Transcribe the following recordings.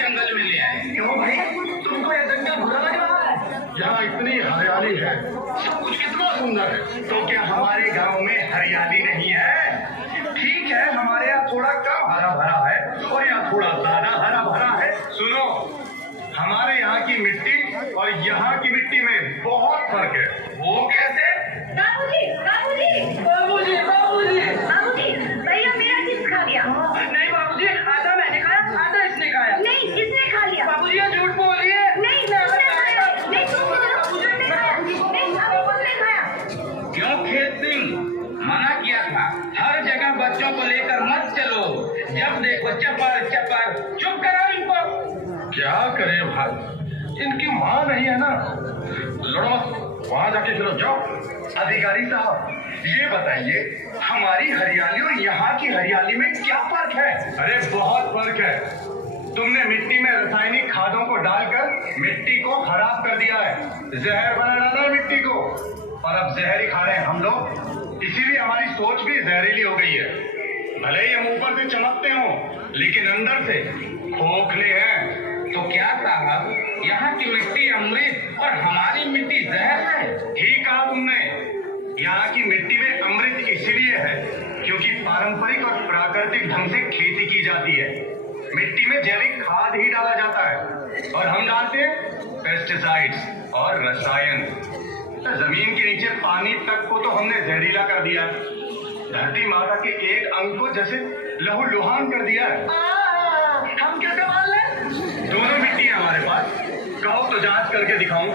जंगल में ले आए। क्यों भाई, तुमको ये जंगल बुरा लग रहा है? यहाँ इतनी हरियाली है, सब कुछ कितना सुंदर है। तो क्या हमारे गांव में हरियाली नहीं है? ठीक है, हमारे यहाँ थोड़ा कम हरा भरा है और यहाँ थोड़ा ज्यादा हरा भरा है। सुनो, हमारे यहाँ की मिट्टी और यहाँ की मिट्टी में बहुत फर्क है। वो कैसे? बाबूजी, बाबूजी, बाबूजी, बाबूजी, बाबूजी, भैया मेरा चिप्स खा गया। नहीं बाबूजी, आधा मैंने खाया, आधा इसने खाया। नहीं, किसने खा लिया? बाबूजी ये झूठ बोल रही है। नहीं, तुमने खाया। नहीं, तुमने खाया। नहीं, तुमने खाया। क्यों खेत सिंह, मना किया था, हर जगह बच्चों को लेकर मत चलो। जब देखो चपर चपर, चुप कराओ इनको। क्या करे भाई, इनकी माँ नहीं है ना। लड़ो मत, वहाँ जाके खिलो, जाओ। अधिकारी साहब, ये बताइए, हमारी हरियाली और यहाँ की हरियाली में क्या फर्क है? अरे बहुत फर्क है। तुमने मिट्टी में रासायनिक खादों को डालकर मिट्टी को खराब कर दिया है, जहर बना डाला है मिट्टी को, और अब जहर ही खा रहे हैं हम लोग। इसीलिए हमारी सोच भी जहरीली हो गई है। भले ही हम ऊपर से चमकते हो, लेकिन अंदर से खोखले हैं। तो क्या साहब, यहाँ की मिट्टी अमृत और हमारी मिट्टी जहर है? ठीक कहा तुमने। यहाँ की मिट्टी में अमृत इसलिए है क्योंकि पारंपरिक और प्राकृतिक ढंग से खेती की जाती है। मिट्टी में जैविक खाद ही डाला जाता है और हम डालते हैं पेस्टिसाइड्स और रसायन। जमीन के नीचे पानी तक को तो हमने जहरीला कर दिया है। धरती माता के एक अंग को जैसे लहूलुहान कर दिया है। हम कैसे मान लें? दोनों मिट्टी है हमारे पास, कहो तो जांच करके दिखाऊं।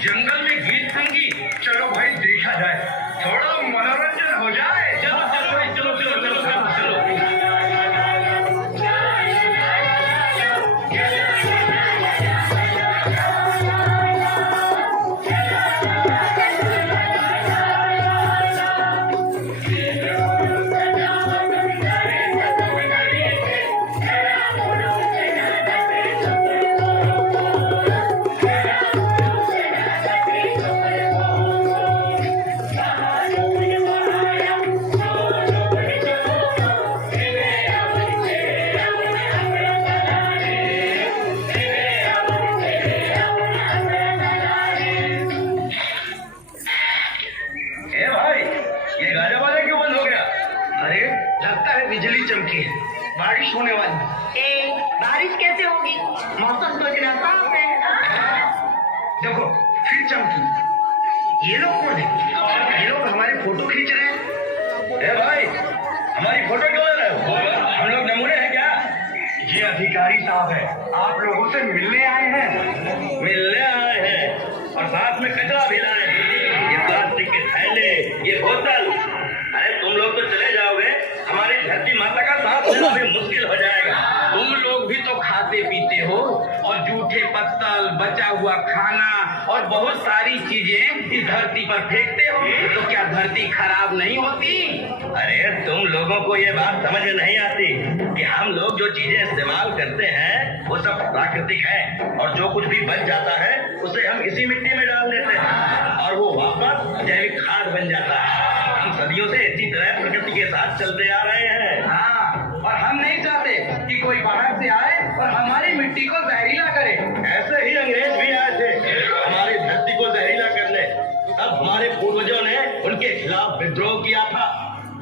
जंगल में गीत संगीत, चलो भाई देखा जाए, थोड़ा मनोरंजन हो जाए। चलो चलो भाई, चलो चलो चलो चलो चलो। बिजली चमकी है, बारिश होने वाली। बारिश कैसे होगी? मौसम तो इतना साफ है। देखो फिर चमकी। ये लोग कौन है? ये लोग हमारे फोटो खींच रहे हैं। ए भाई, हमारी फोटो क्यों ले रहे हो? हम लोग नमूने हैं क्या? ये अधिकारी साहब है, आप लोगों से मिलने आए हैं। मिलने आए हैं और साथ में कचरा भी लाए हैं। ये प्लास्टिक के थैले, ये बोतल। अरे तुम लोग तो चले जाओगे, हमारी धरती माता का सांस लेना भी मुश्किल हो जाएगा। तुम लोग भी तो खाते पीते हो और जूठे पत्तल, बचा हुआ हुआ खाना और बहुत सारी चीजें इस धरती पर फेंकते हो तो क्या धरती खराब नहीं होती? अरे तुम लोगों को ये बात समझ में नहीं आती कि हम लोग जो चीजें इस्तेमाल करते हैं वो सब प्राकृतिक है और जो कुछ भी बच जाता है उसे हम इसी मिट्टी में डाल देते हैं और वो वापस जैविक खाद बन जाता है। हम सदियों से इसी तरह प्रकृति के साथ चलते आ रहे हैं। हाँ, और हम नहीं चाहते कि कोई बाहर से आए और हमारी मिट्टी को जहरीला करे। ऐसे ही अंग्रेज भी आए थे हमारी धरती को जहरीला करने। तब हमारे पूर्वजों ने उनके खिलाफ विद्रोह किया था।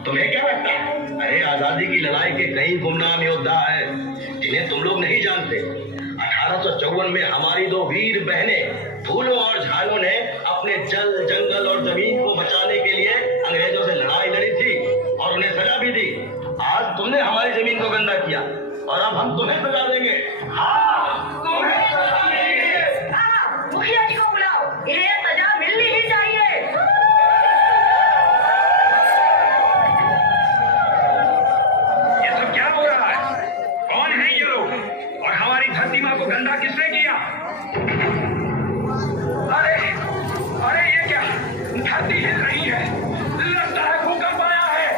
तुम्हें क्या लगता है? अरे आजादी की लड़ाई के कई गुमनाम योद्धा है जिन्हें तुम लोग नहीं जानते। 1854 में हमारी दो वीर बहनें फूलों और झाड़ों ने अपने जल जंगल और जमीन को बचाने के लिए अंग्रेजों से लड़ाई लड़ी थी और उन्हें सजा भी दी। आज तुमने हमारी जमीन को गंदा किया और अब हम तुम्हें सजा देंगे। हाँ, तुम्हें सजा देंगे। मुखिया जी को बुलाओ, इन्हें सजा मिलनी ही चाहिए। ये सब क्या हो रहा है? कौन है ये लोग और हमारी धरती माँ को गंदा किसने किया? अरे अरे ये क्या? धरती हिल रही है, लगता है भूकंप आया है।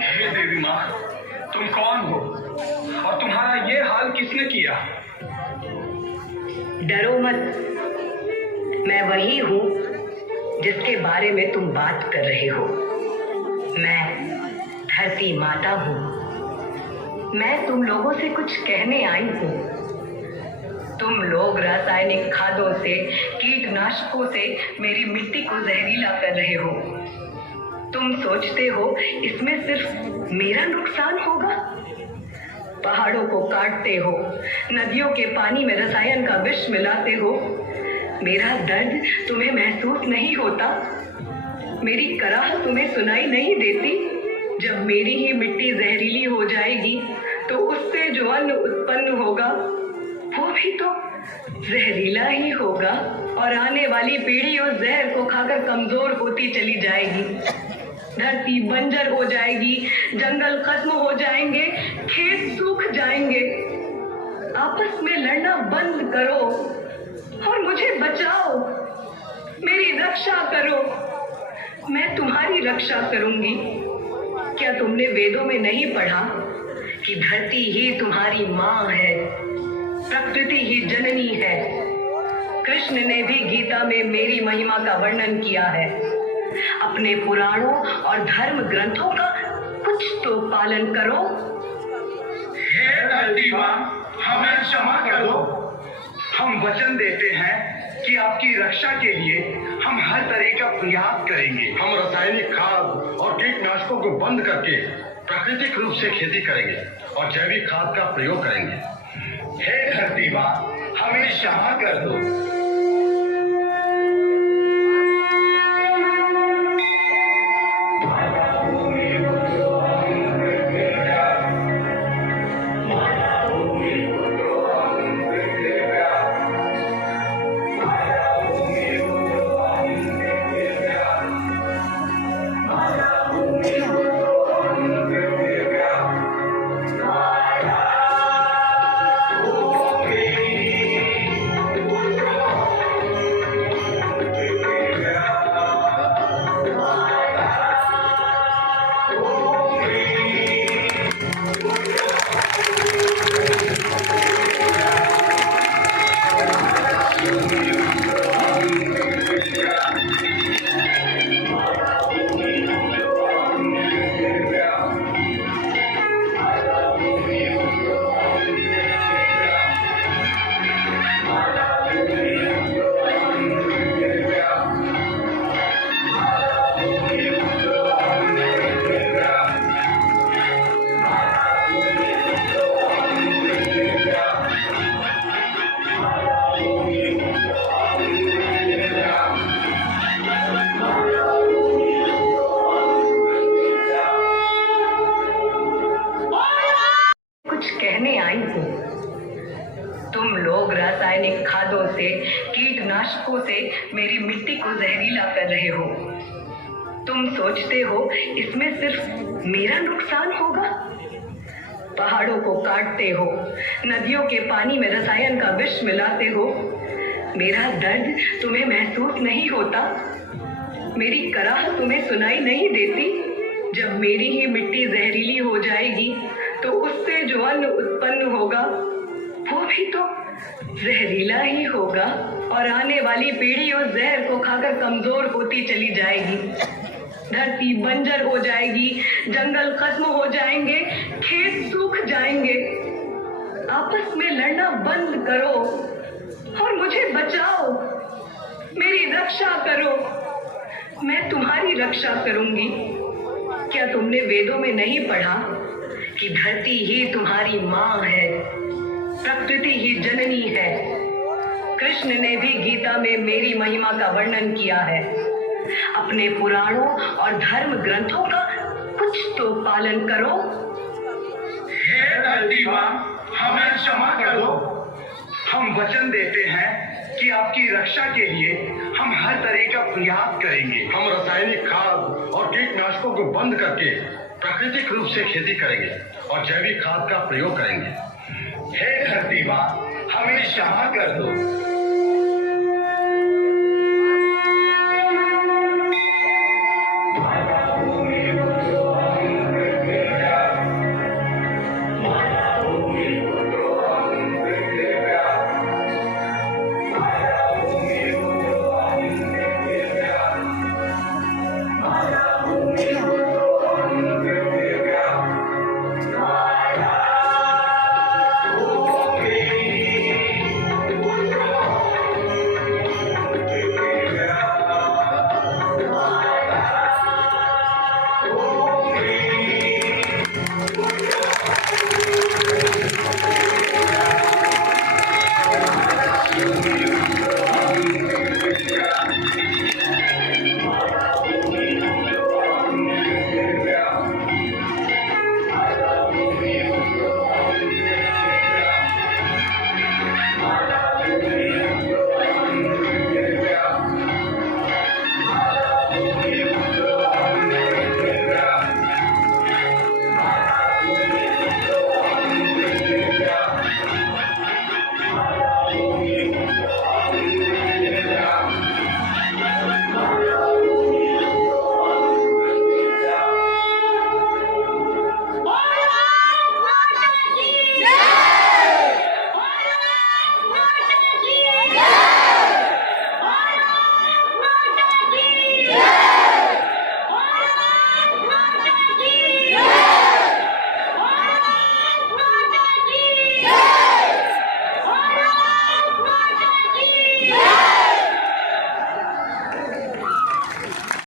हे देवी माँ, तुम कौन हो और तुम्हारा ये हाल किसने किया? डरो मत, मैं वही हूँ जिसके बारे में तुम बात कर रहे हो। मैं धरती माता हूँ। मैं तुम लोगों से कुछ कहने आई हूँ। तुम लोग रासायनिक खादों से, कीटनाशकों से मेरी मिट्टी को जहरीला कर रहे हो। तुम सोचते हो इसमें सिर्फ मेरा नुकसान होगा? पहाड़ों को काटते हो, नदियों के पानी में रसायन का विष मिलाते हो। मेरा दर्द तुम्हें महसूस नहीं होता? मेरी कराह तुम्हें सुनाई नहीं देती? जब मेरी ही मिट्टी जहरीली हो जाएगी तो उससे जो अन्न उत्पन्न होगा वो भी तो जहरीला ही होगा और आने वाली पीढ़ी उस जहर को खाकर कमजोर होती चली जाएगी। धरती बंजर हो जाएगी, जंगल खत्म हो जाएंगे, खेत सूख जाएंगे। आपस में लड़ना बंद करो और मुझे बचाओ, मेरी रक्षा करो। मैं तुम्हारी रक्षा करूंगी। क्या तुमने वेदों में नहीं पढ़ा कि धरती ही तुम्हारी माँ है, प्रकृति ही जननी है? कृष्ण ने भी गीता में मेरी महिमा का वर्णन किया है। अपने पुराणों और धर्म ग्रंथों का कुछ तो पालन करो। हे धरती माँ, हमें क्षमा कर दो। हम वचन देते हैं कि आपकी रक्षा के लिए हम हर तरह का प्रयास करेंगे। हम रासायनिक खाद और कीटनाशकों को बंद करके प्राकृतिक रूप से खेती करेंगे और जैविक खाद का प्रयोग करेंगे। हे धरती माँ, हमें क्षमा कर दो। रासायनिक खादों से, कीटनाशकों से मेरी मिट्टी को जहरीला कर रहे हो। तुम सोचते हो इसमें सिर्फ मेरा नुकसान होगा? पहाड़ों को काटते हो, नदियों के पानी में रसायन का विष मिलाते हो। मेरा दर्द तुम्हें महसूस नहीं होता? मेरी कराह तुम्हें सुनाई नहीं देती? जब मेरी ही मिट्टी जहरीली हो जाएगी तो उससे जो अन्न उत्पन्न होगा वो भी तो जहरीला ही होगा, और आने वाली पीढ़ी उस जहर को खाकर कमजोर होती चली जाएगी। धरती बंजर हो जाएगी, जंगल खत्म हो जाएंगे, खेत सूख जाएंगे। आपस में लड़ना बंद करो और मुझे बचाओ, मेरी रक्षा करो। मैं तुम्हारी रक्षा करूंगी। क्या तुमने वेदों में नहीं पढ़ा कि धरती ही तुम्हारी माँ है, प्रकृति ही जननी है? कृष्ण ने भी गीता में मेरी महिमा का वर्णन किया है। अपने पुराणों और धर्म ग्रंथों का कुछ तो पालन करो। हे धरती माँ, हमें क्षमा कर दो। हम वचन देते हैं कि आपकी रक्षा के लिए हम हर तरह का प्रयास करेंगे। हम रासायनिक खाद और कीटनाशकों को बंद करके प्राकृतिक रूप से खेती करेंगे और जैविक खाद का प्रयोग करेंगे। हे धरती माँ, हमें क्षमा कर दो।